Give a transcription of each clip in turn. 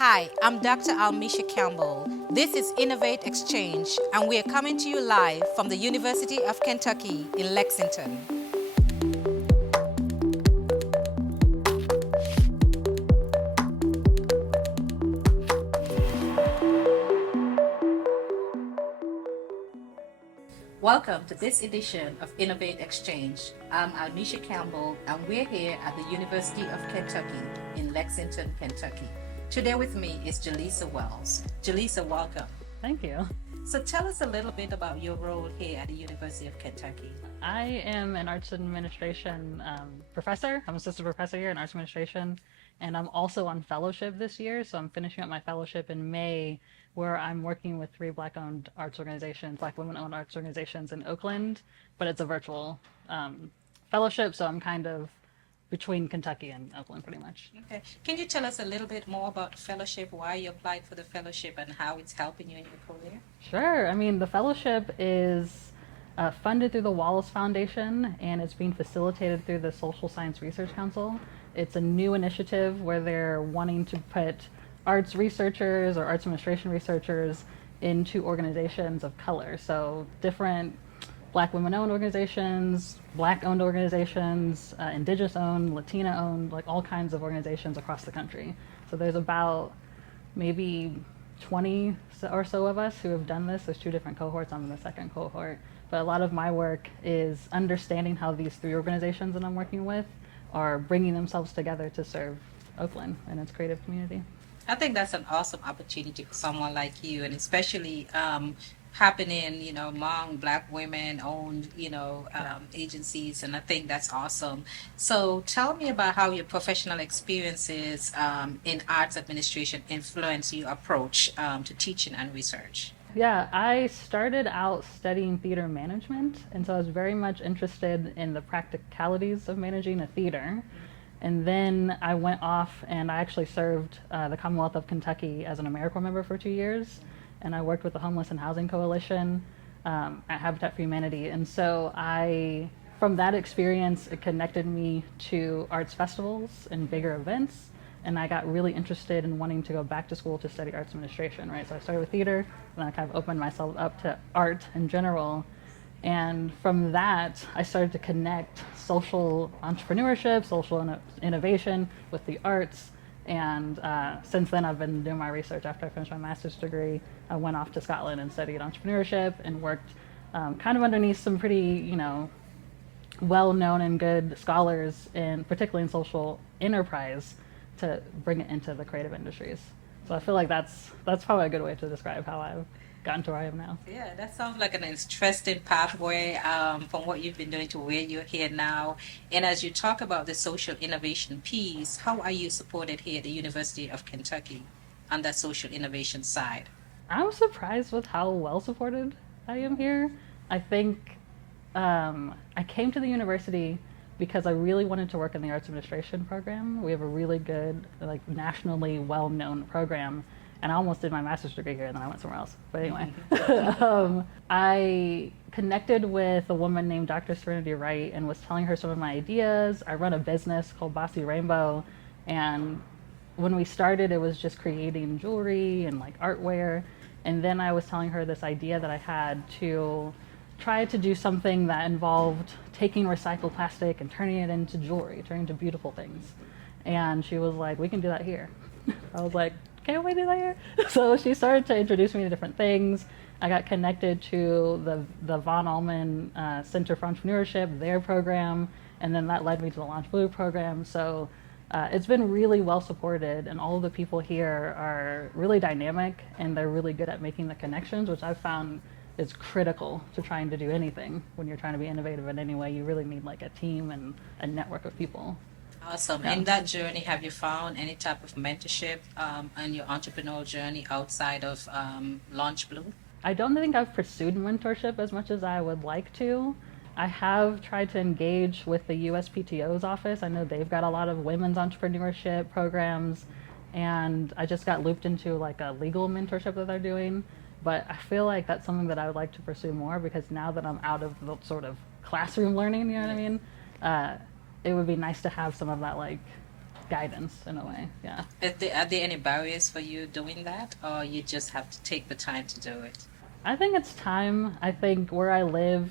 Hi, I'm Dr. Almisha Campbell. This is Innovate Exchange, and we are coming to you live from the University of Kentucky in Lexington. Welcome to this edition of Innovate Exchange. I'm Almisha Campbell, and we're here at the University of Kentucky in Lexington, Kentucky. Today with me is Jalessa Wells. Jalessa, welcome. Thank you. So tell us a little bit about your role here at the University of Kentucky. I am an arts administration professor. I'm assistant professor here in arts administration, and I'm also on fellowship this year. So I'm finishing up my fellowship in May, where I'm working with three Black-owned arts organizations, Black women-owned arts organizations in Oakland, but it's a virtual fellowship. So I'm kind of between Kentucky and Oakland, pretty much. Okay. Can you tell us a little bit more about the fellowship, why you applied for the fellowship, and how it's helping you in your career? Sure. I mean, the fellowship is funded through the Wallace Foundation, and it's being facilitated through the Social Science Research Council. It's a new initiative where they're wanting to put arts researchers or arts administration researchers into organizations of color. So different Black women-owned organizations, Black-owned organizations, Indigenous-owned, Latina-owned, like all kinds of organizations across the country. So there's about maybe 20 or so of us who have done this. There's two different cohorts. I'm in the second cohort. But a lot of my work is understanding how these three organizations that I'm working with are bringing themselves together to serve Oakland and its creative community. I think that's an awesome opportunity for someone like you, and especially happening, among Black women-owned, agencies, and I think that's awesome. So tell me about how your professional experiences in arts administration influence your approach to teaching and research. Yeah, I started out studying theater management, and so I was very much interested in the practicalities of managing a theater. And then I went off and I actually served the Commonwealth of Kentucky as an AmeriCorps member for 2 years. And I worked with the Homeless and Housing Coalition at Habitat for Humanity. And so from that experience, it connected me to arts festivals and bigger events. And I got really interested in wanting to go back to school to study arts administration, right? So I started with theater, and then I kind of opened myself up to art in general. And from that, I started to connect social entrepreneurship, social innovation with the arts. And since then, I've been doing my research. After I finished my master's degree, I went off to Scotland and studied entrepreneurship and worked kind of underneath some pretty, well-known and good scholars, particularly in social enterprise, to bring it into the creative industries. So I feel like that's probably a good way to describe how I've gotten to where I am now. Yeah, that sounds like an interesting pathway from what you've been doing to where you're here now. And as you talk about the social innovation piece, how are you supported here at the University of Kentucky on that social innovation side? I'm surprised with how well supported I am here. I think I came to the university because I really wanted to work in the arts administration program. We have a really good, like nationally well-known program, and I almost did my master's degree here, and then I went somewhere else. But anyway, I connected with a woman named Dr. Serenity Wright and was telling her some of my ideas. I run a business called Bossy Rainbow, and when we started, it was just creating jewelry and like artware. And then I was telling her this idea that I had to try to do something that involved taking recycled plastic and turning it into jewelry, turning it into beautiful things. And she was like, we can do that here. I was like, can't we do that here? So she started to introduce me to different things. I got connected to the Von Allman Center for Entrepreneurship, their program, and then that led me to the Launch Blue program. So it's been really well supported, and all of the people here are really dynamic, and they're really good at making the connections, which I've found is critical to trying to do anything. When you're trying to be innovative in any way, you really need like a team and a network of people. Awesome. Yeah. In that journey, have you found any type of mentorship on your entrepreneurial journey outside of Launch Blue? I don't think I've pursued mentorship as much as I would like to. I have tried to engage with the USPTO's office. I know they've got a lot of women's entrepreneurship programs, and I just got looped into like a legal mentorship that they're doing. But I feel like that's something that I would like to pursue more, because now that I'm out of the sort of classroom learning, you know what I mean? It would be nice to have some of that like guidance in a way. Yeah. Are there any barriers for you doing that, or you just have to take the time to do it? I think it's time. I think where I live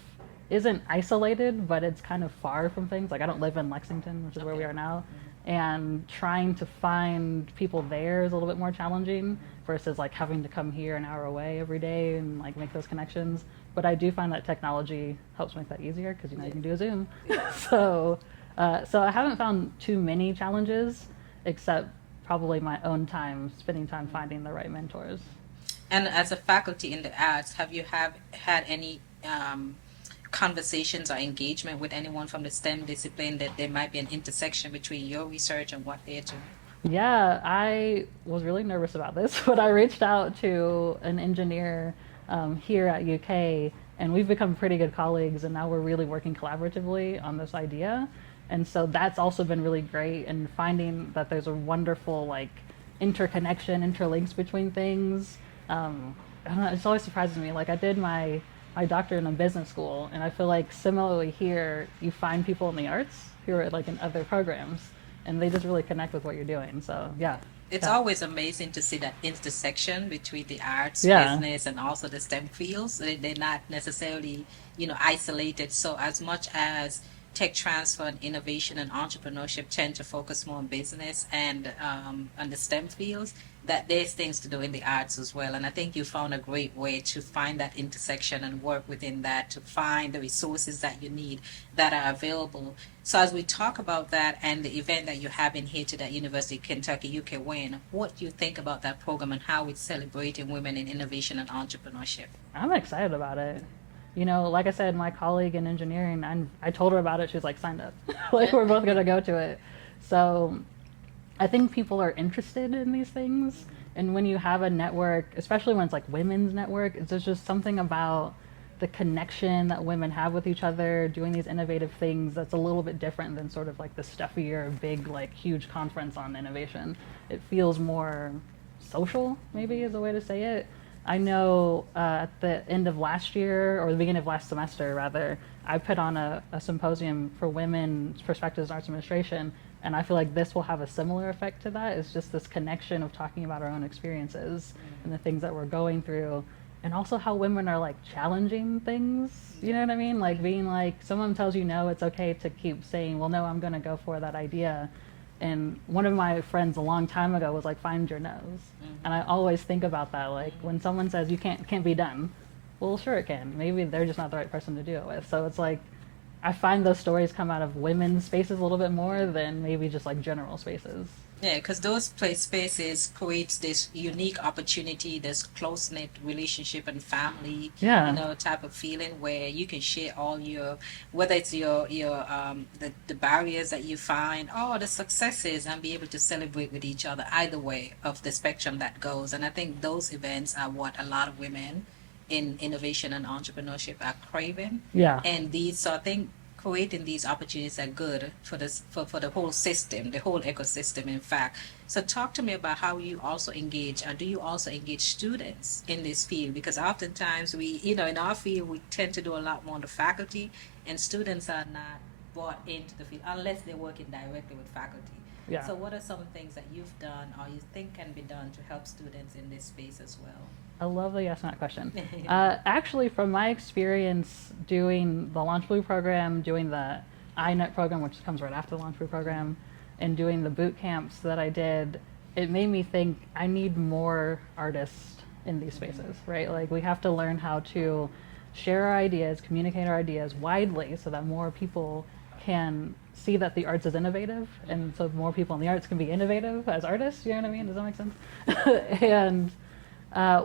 isn't isolated, but it's kind of far from things. Like I don't live in Lexington, which is where we Okay. are now, and trying to find people there is a little bit more challenging versus like having to come here an hour away every day and like make those connections. But I do find that technology helps make that easier because you know you Yeah. can do a Zoom. Yeah. so, so I haven't found too many challenges, except probably my own time spending time finding the right mentors. And as a faculty in the arts, have you have had any conversations or engagement with anyone from the STEM discipline that there might be an intersection between your research and what they're doing? Yeah, I was really nervous about this, but I reached out to an engineer here at UK, and we've become pretty good colleagues, and now we're really working collaboratively on this idea. And so that's also been really great, and finding that there's a wonderful like interconnection, interlinks between things. I don't know, it's always surprises me. Like I did my doctorate in a business school, and I feel like similarly here, you find people in the arts who are like in other programs, and they just really connect with what you're doing. So yeah, It's yeah, always amazing to see that intersection between the arts, yeah, business, and also the STEM fields. They're not necessarily, isolated. So as much as tech transfer and innovation and entrepreneurship tend to focus more on business and on the STEM fields, that there's things to do in the arts as well. And I think you found a great way to find that intersection and work within that to find the resources that you need that are available. So as we talk about that and the event that you have in here today at University of Kentucky, UK Win, what do you think about that program and how it's celebrating women in innovation and entrepreneurship? I'm excited about it. You know, like I said, my colleague in engineering, I told her about it. She was like, signed up. Like, Yeah. we're both going to go to it. So I think people are interested in these things. And when you have a network, especially when it's like women's network, it's just something about the connection that women have with each other doing these innovative things that's a little bit different than sort of like the stuffier, big, like huge conference on innovation. It feels more social, maybe is a way to say it. I know at the end of last year, or the beginning of last semester, rather, I put on a symposium for women's perspectives in arts administration, and I feel like this will have a similar effect to that. It's just this connection of talking about our own experiences and the things that we're going through, and also how women are like challenging things. You know what I mean? Like being like, someone tells you no, it's okay to keep saying, well, no, I'm going to go for that idea. And one of my friends a long time ago was like, find your nose. And I always think about that. Like when someone says you can't be done, well, sure it can. Maybe they're just not the right person to do it with. So it's like I find those stories come out of women's spaces a little bit more than maybe just like general spaces. Yeah, because those place spaces creates this unique opportunity, this close knit relationship and family, Yeah. type of feeling where you can share all your, whether it's the barriers that you find or the successes, and be able to celebrate with each other either way of the spectrum that goes. And I think those events are what a lot of women in innovation and entrepreneurship are craving. Yeah. And these, so I think creating these opportunities are good for this for the whole system, the whole ecosystem, in fact. So talk to me about how you also engage, do you also engage students in this field? Because oftentimes we, in our field, we tend to do a lot more on the faculty, and students are not brought into the field unless they're working directly with faculty. Yeah. So what are some things that you've done or you think can be done to help students in this space as well? I love that you asked that question. Actually, from my experience doing the Launch Blue program, doing the iNet program, which comes right after the Launch Blue program, and doing the boot camps that I did, it made me think I need more artists in these spaces, right? Like we have to learn how to share our ideas, communicate our ideas widely so that more people can see that the arts is innovative, and so more people in the arts can be innovative as artists. You know what I mean? Does that make sense? And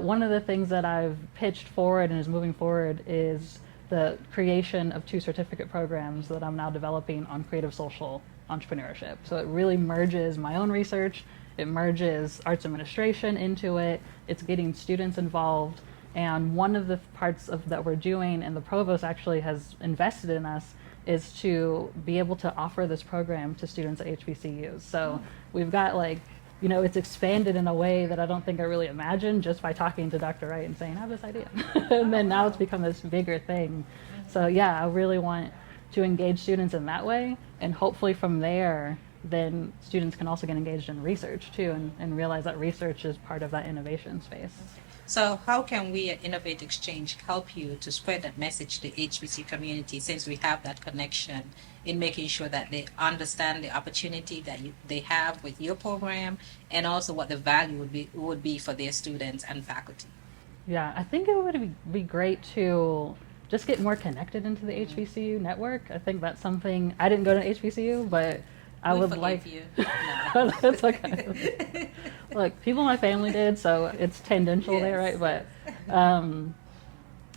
one of the things that I've pitched forward and is moving forward is the creation of two certificate programs that I'm now developing on creative social entrepreneurship. So it really merges my own research, it merges arts administration into it, it's getting students involved. And one of the parts of that we're doing, and the provost actually has invested in us, is to be able to offer this program to students at HBCUs. So we've got like, it's expanded in a way that I don't think I really imagined just by talking to Dr. Wright and saying, I have this idea. And then now it's become this bigger thing. So yeah, I really want to engage students in that way. And hopefully from there, then students can also get engaged in research too, and realize that research is part of that innovation space. So, how can we at Innovate Exchange help you to spread that message to the HBC community since we have that connection in making sure that they understand the opportunity that they have with your program and also what the value would be for their students and faculty? Yeah, I think it would be great to just get more connected into the HBCU network. I think that's something I didn't go to HBCU, but I We would forgive like. you. No. It's okay. Look, people in my family did, so it's tangential there, Yes. right? But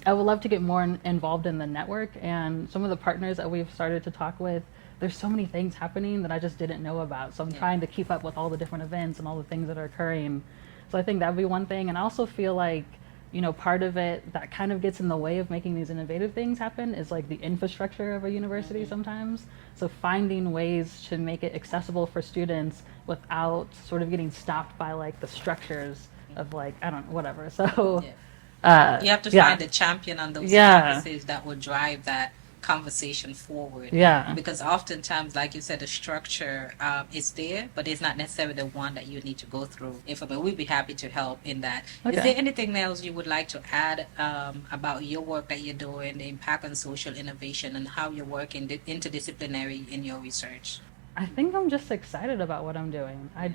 I would love to get more involved in the network and some of the partners that we've started to talk with. There's so many things happening that I just didn't know about. So I'm Yeah. trying to keep up with all the different events and all the things that are occurring. So I think that would be one thing. And I also feel like, part of it that kind of gets in the way of making these innovative things happen is like the infrastructure of a university sometimes. So finding ways to make it accessible for students without sort of getting stopped by like the structures of like, I don't know, whatever. So Yeah. uh, You have to yeah, find a champion on those yeah, campuses that will drive that conversation forward. yeah, Because oftentimes, like you said, the structure is there, but it's not necessarily the one that you need to go through. But we'd be happy to help in that. Is okay. there anything else you would like to add about your work that you're doing, the impact on social innovation, and how you're working interdisciplinary in your research? I think I'm just excited about what I'm doing. I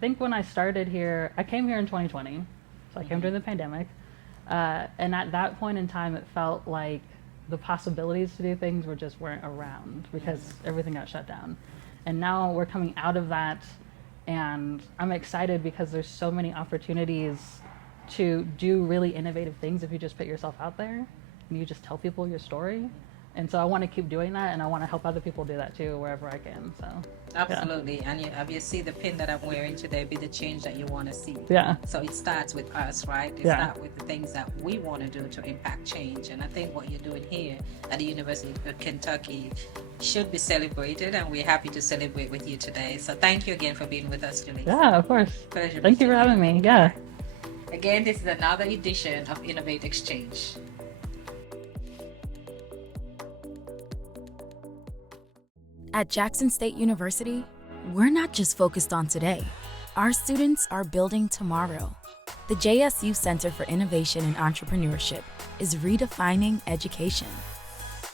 think when I started here, I came here in 2020, so I came Mhm. during the pandemic. And at that point in time, it felt like the possibilities to do things weren't around because everything got shut down. And now we're coming out of that, and I'm excited because there's so many opportunities to do really innovative things if you just put yourself out there and you just tell people your story. And so I want to keep doing that, and I want to help other people do that too wherever I can. So Absolutely. And you see the pin that I'm wearing today, be the change that you want to see. yeah, So it starts with us, right? It yeah, starts with the things that we want to do to impact change. And I think what you're doing here at the University of Kentucky should be celebrated, and we're happy to celebrate with you today. So thank you again for being with us, Jalessa. yeah, of course. Pleasure Thank you meeting for having you. me. Yeah. Again, this is another edition of Innovate Exchange. At Jackson State University, we're not just focused on today. Our students are building tomorrow. The JSU Center for Innovation and Entrepreneurship is redefining education,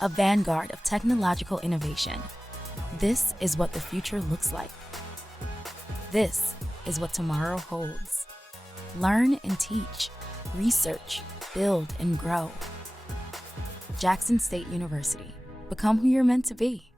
a vanguard of technological innovation. This is what the future looks like. This is what tomorrow holds. Learn and teach, research, build and grow. Jackson State University. Become who you're meant to be.